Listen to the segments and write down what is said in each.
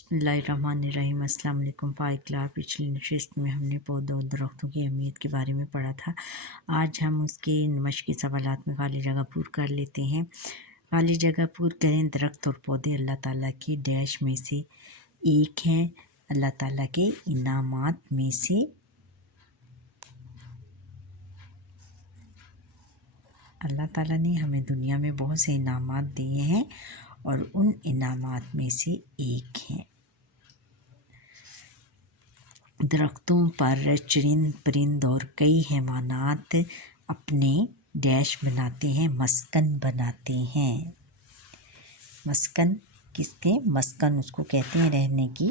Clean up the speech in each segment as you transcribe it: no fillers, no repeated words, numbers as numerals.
बिस्मिल्लाहिर्रहमानिर्रहीम। अस्सलाम वालेकुम। क्लास पिछली नशिस्त में हमने पौधों और दरख्तों की अहमियत के बारे में पढ़ा था। आज हम उसके मश्क़ी सवालात में खाली जगह पूर कर लेते हैं। खाली जगह पूर करें। दरख्त और पौधे अल्लाह ताला की डैश में से एक हैं, अल्लाह ताला के इनामात में से। अल्लाह ताला ने हमें दुनिया में बहुत से इनामात दिए हैं और उन इनामात में से एक हैं। दरख्तों पर चरिंद परिंद और कई हैवानात अपने डैश बनाते हैं, मस्कन बनाते हैं। मस्कन किसके? मस्कन उसको कहते हैं, रहने की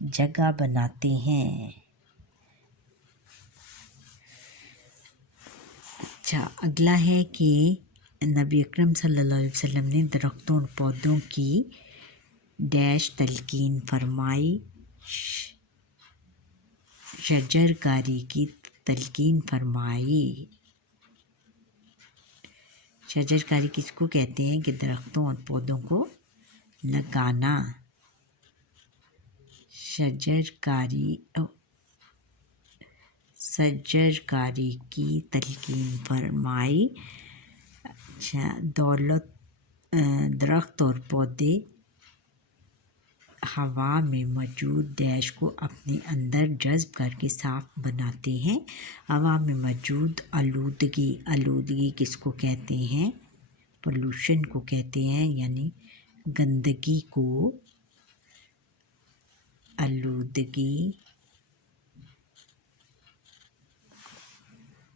जगह बनाते हैं। अच्छा, अगला है कि नबी अकरम सल्लल्लाहु अलैहि वसल्लम ने दरख्तों और पौधों की डैश तलकीन फरमाई। शजरकारी की तलकीन फरमाई। शजरकारी किसको कहते हैं? कि दरख्तों और पौधों को लगाना। शजरकारी की तलकीन फरमाई। अच्छा, दरख्त और पौधे हवा में मौजूद डैश को अपने अंदर जज्ब करके साफ बनाते हैं। हवा में मौजूद आलूदगी किसको कहते हैं? पोल्यूशन को कहते हैं, यानी गंदगी को आलूदगी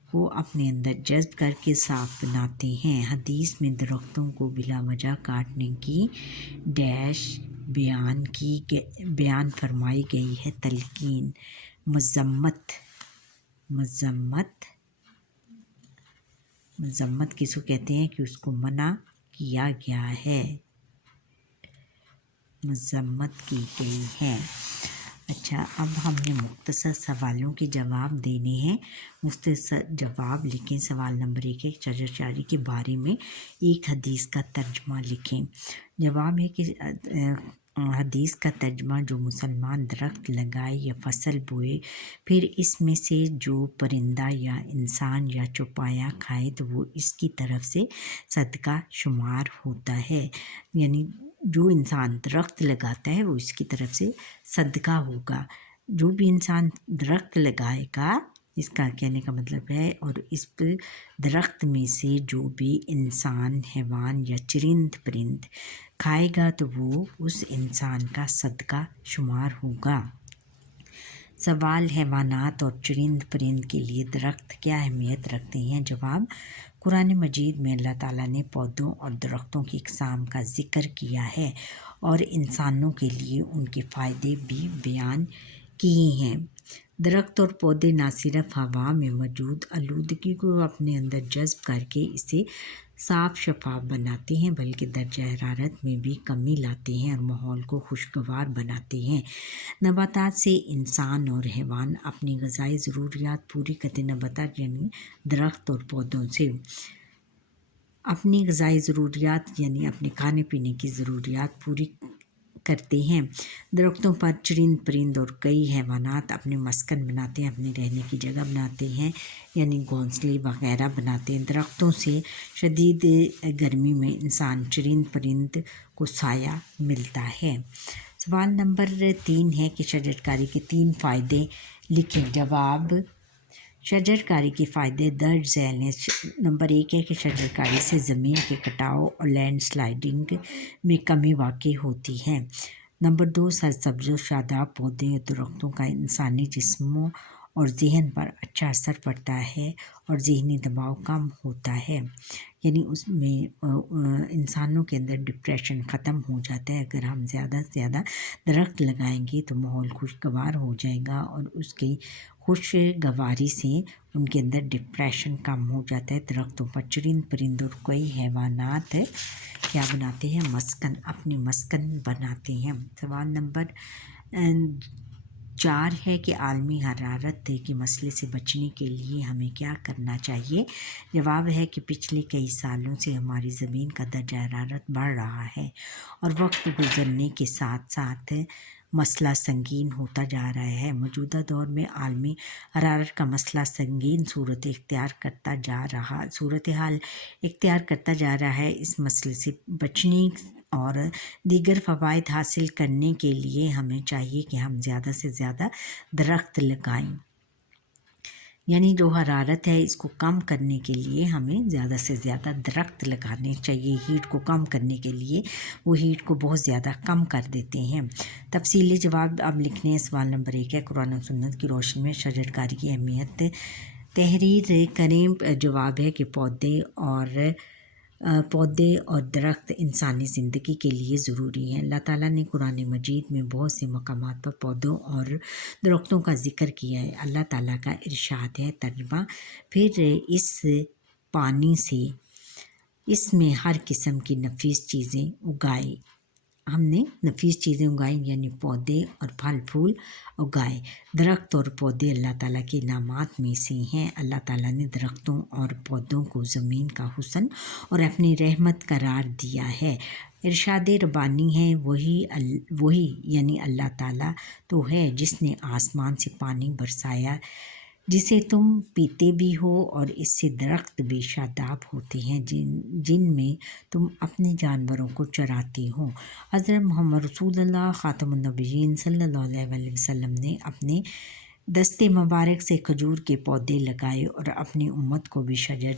को अपने अंदर जज्ब करके साफ बनाते हैं। हदीस में दरख्तों को बिला वजह काटने की डैश बयान फरमाई गई है। तलकीन मज़म्मत किसको कहते हैं? कि उसको मना किया गया है, मज़म्मत की गई है। अच्छा, अब हमने मुख्तसर सवालों के जवाब देने हैं। मुख्तसर जवाब लिखें। सवाल नंबर 1, शजरकारी के बारे में एक हदीस का तर्जमा लिखें। जवाब है कि हदीस का तर्जमा, जो मुसलमान दरख्त लगाए या फसल बोए, फिर इसमें से जो परिंदा या इंसान या चौपाया खाए तो वो इसकी तरफ से सदका शुमार होता है। यानी जो इंसान दरख्त लगाता है वो इसकी तरफ से सदका होगा। जो भी इंसान दरख्त लगाएगा, इसका कहने का मतलब है, और इस दरख्त में से जो भी इंसान, हैवान या चरिंद परिंद खाएगा तो वो उस इंसान का सदका शुमार होगा। सवाल, हैवानात और चरिंद परिंद के लिए दरख्त क्या अहमियत रखते हैं? जवाब, कुरान मजीद में अल्लाह ताला ने पौधों और दरख्तों की इक़साम का ज़िक्र किया है और इंसानों के लिए उनके फ़ायदे भी बयान किए हैं। दरख्त और पौधे न सिर्फ हवा में मौजूद आलूदगी को अपने अंदर जज्ब करके इसे साफ़ शफाफ बनाते हैं, बल्कि दर्जा हरारत में भी कमी लाते हैं और माहौल को खुशगवार बनाते हैं। नबातात से इंसान और हैवान अपनी ग़िज़ाई ज़रूरियात पूरी करते। नबातात यानी दरख्त और पौधों से अपनी ग़िज़ाई ज़रूरियात यानी अपने खाने पीने की ज़रूरियात पूरी करते हैं। दरख्तों पर चरिंद परिंद और कई हैवानात अपने मस्कन बनाते हैं, अपने रहने की जगह बनाते हैं, यानी घोंसले वगैरह बनाते हैं। दरख्तों से शदीद गर्मी में इंसान चरिंद परिंद को साया मिलता है। सवाल नंबर 3 है कि शजरकारी के 3 फ़ायदे लिखें। जवाब, शजरकारी के फ़ायदे दर्ज झैल हैं। नंबर 1 है कि शजरकारी से ज़मीन के कटाव और लैंड स्लाइडिंग में कमी वाक़ई होती है। नंबर 2, सरसब्ज़ और शादाब पौधे और दरख्तों का इंसानी जिस्मों और ज़हन पर अच्छा असर पड़ता है और ज़हनी दबाव कम होता है, यानी उसमें इंसानों के अंदर डिप्रेशन ख़त्म हो जाता है। अगर हम ज़्यादा से ज़्यादा दरख्त लगाएंगे तो माहौल खुशगवार हो जाएगा और उसकी खुशगवारी से उनके अंदर डिप्रेशन कम हो जाता है। दरख्तों पर चरिंद परिंद और कई हैवानात क्या बनाते हैं? मस्कन, अपनी मस्कन बनाते हैं। सवाल नंबर 4 ہے کہ عالمی حرارت کے مسئلے سے بچنے کے لیے ہمیں کیا کرنا چاہیے؟ جواب ہے کہ پچھلے کئی سالوں سے ہماری زمین کا درجہ حرارت بڑھ رہا ہے اور وقت گزرنے کے ساتھ ساتھ مسئلہ سنگین ہوتا جا رہا ہے۔ موجودہ دور میں عالمی حرارت کا مسئلہ سنگین صورتحال اختیار کرتا جا رہا ہے۔ اس مسئلے سے بچنے اور دیگر فوائد حاصل کرنے کے لیے ہمیں چاہیے کہ ہم زیادہ سے زیادہ درخت لگائیں، یعنی جو حرارت ہے اس کو کم کرنے کے لیے ہمیں زیادہ سے زیادہ درخت لگانے چاہیے۔ ہیٹ کو کم کرنے کے لیے وہ ہیٹ کو بہت زیادہ کم کر دیتے ہیں۔ تفصیلی جواب اب لکھنے ہیں۔ سوال نمبر 1 ہے، قرآن و سنت کی روشنی میں شجر کاری کی اہمیت تحریر کریں۔ جواب ہے کہ پودے اور درخت انسانی زندگی کے لیے ضروری ہیں۔ اللہ تعالیٰ نے قرآن مجید میں بہت سے مقامات پر پودوں اور درختوں کا ذکر کیا ہے۔ اللہ تعالیٰ کا ارشاد ہے، ترجمہ، پھر اس پانی سے اس میں ہر قسم کی نفیس چیزیں اگائے۔ ہم نے نفیس چیزیں اگائیں، یعنی پودے اور پھل پھول اگائے۔ درخت اور پودے اللہ تعالیٰ کے انعامات میں سے ہیں۔ اللہ تعالیٰ نے درختوں اور پودوں کو زمین کا حسن اور اپنی رحمت قرار دیا ہے۔ ارشاد ربانی ہے، وہی یعنی اللہ تعالیٰ تو ہے جس نے آسمان سے پانی برسایا جسے تم پیتے بھی ہو، اور اس سے درخت بھی شاداب ہوتے ہیں جن میں تم اپنے جانوروں کو چراتے ہو۔ حضرت محمد رسول اللہ خاتم النبیین صلی اللہ علیہ وسلم نے اپنے دست مبارک سے کھجور کے پودے لگائے اور اپنی امت کو بھی شجر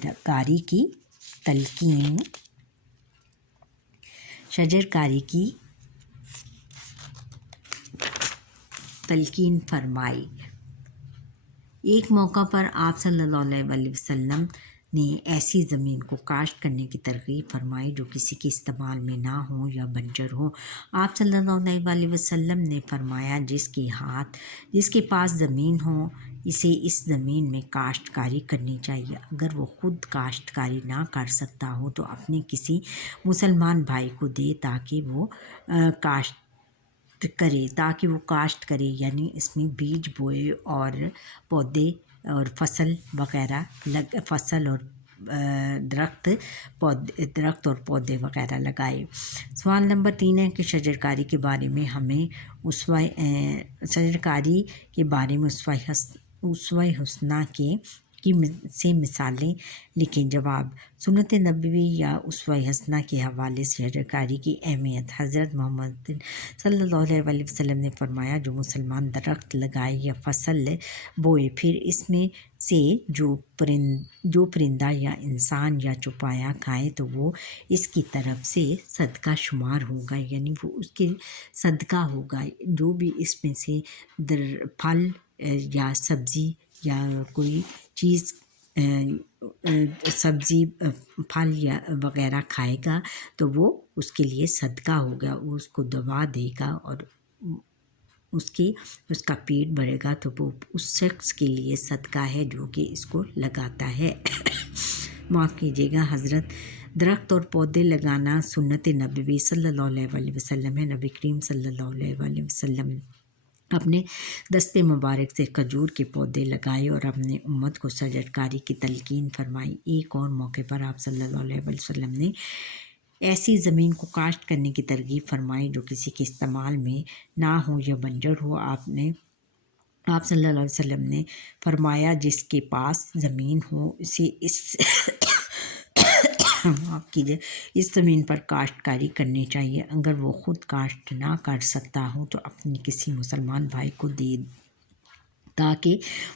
کاری کی تلقین فرمائی۔ ایک موقع پر آپ صلی اللہ علیہ وسلم نے ایسی زمین کو کاشت کرنے کی ترغیب فرمائی جو کسی کے استعمال میں نہ ہو یا بنجر ہو۔ آپ صلی اللہ علیہ وسلم نے فرمایا، جس کے پاس زمین ہو اسے اس زمین میں کاشت کاری کرنی چاہیے۔ اگر وہ خود کاشت کاری نہ کر سکتا ہو تو اپنے کسی مسلمان بھائی کو دے تاکہ وہ کاشت کرے، یعنی اس میں بیج بوئے اور پودے اور فصل اور درخت اور پودے وغیرہ لگائے۔ سوال نمبر 3 ہے کہ شجر کاری کے بارے میں اسوہ حسنہ سے مثالیں لکھیں۔ جواب، سنت نبوی یا اسوہ حسنہ کے حوالے سے شجر کاری کی اہمیت۔ حضرت محمد صلی اللہ علیہ وسلم نے فرمایا، جو مسلمان درخت لگائے یا فصل بوئے، پھر اس میں سے جو پرندہ یا انسان یا چوپایا کھائے تو وہ اس کی طرف سے صدقہ شمار ہوگا، یعنی وہ اس کے صدقہ ہوگا۔ جو بھی اس میں سے پھل یا سبزی یا کوئی چیز سبزی پھل یا وغیرہ کھائے گا تو وہ اس کے لیے صدقہ ہوگا، وہ اس کو دوا دے گا اور اس کا پیٹ بڑھے گا تو وہ اس شخص کے لیے صدقہ ہے جو کہ اس کو لگاتا ہے۔ معاف کیجیے گا حضرت، درخت اور پودے لگانا سنت نبوی صلی اللہ علیہ وسلم ہے۔ نبی کریم صلی اللہ علیہ وسلم اپنے دست مبارک سے کھجور کے پودے لگائے اور اپنے امت کو شجر کاری کی تلقین فرمائی۔ ایک اور موقع پر آپ صلی اللہ علیہ وسلم نے ایسی زمین کو کاشت کرنے کی ترغیب فرمائی جو کسی کے استعمال میں نہ ہو یا بنجر ہو۔ آپ صلی اللہ علیہ وسلم نے فرمایا، جس کے پاس زمین ہو اسے اس زمین پر کاشت کاری کرنی چاہیے۔ اگر وہ خود کاشت نہ کر سکتا ہو تو اپنے کسی مسلمان بھائی کو دے تاکہ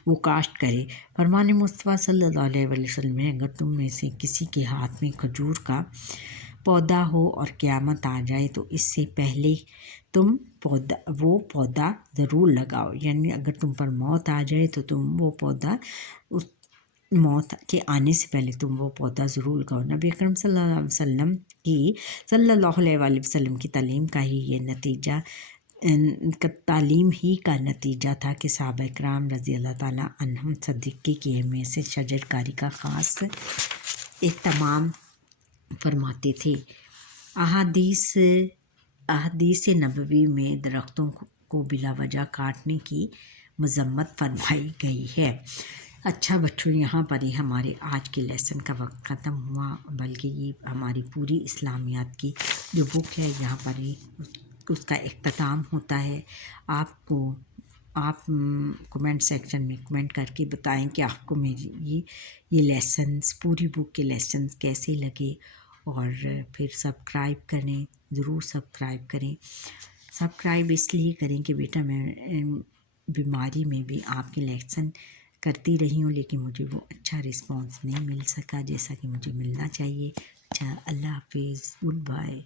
وہ کاشت کرے۔ فرمان مصطفیٰ صلی اللہ علیہ وسلم ہے، اگر تم میں سے کسی کے ہاتھ میں کھجور کا پودا ہو اور قیامت آ جائے تو اس سے پہلے تم وہ پودا ضرور لگاؤ، یعنی اگر تم پر موت آ جائے تو تم وہ پودا موت کے آنے سے پہلے تم وہ پودا ضرور لگاؤ۔ نبی اکرم صلی اللہ علیہ وسلم کی تعلیم ہی کا نتیجہ تھا کہ صحابہ کرام رضی اللہ تعالیٰ عنہم صدقے کی اہمیت سے شجر کاری کا خاص اہتمام فرماتے تھے۔ احادیث نبوی میں درختوں को बिला वजह काटने की मजम्मत फरमाई गई है। अच्छा बच्चों, यहाँ पर ही हमारे आज के लेसन का वक्त ख़त्म हुआ, बल्कि ये हमारी पूरी इस्लामियात की जो बुक है यहाँ पर ही उसका इख्तिताम होता है। आप कमेंट सेक्शन में कमेंट करके बताएं कि आपको मेरी ये लेसन्स, पूरी बुक के लेसन्स कैसे लगे, और फिर सब्सक्राइब करें, ज़रूर सब्सक्राइब करें। सब्सक्राइब इसलिए करें कि बेटा मैं बीमारी में भी आपके लेसन करती रही हूँ, लेकिन मुझे वो अच्छा रिस्पांस नहीं मिल सका जैसा कि मुझे मिलना चाहिए। अच्छा, अल्लाह हाफिज़, गुड बाय।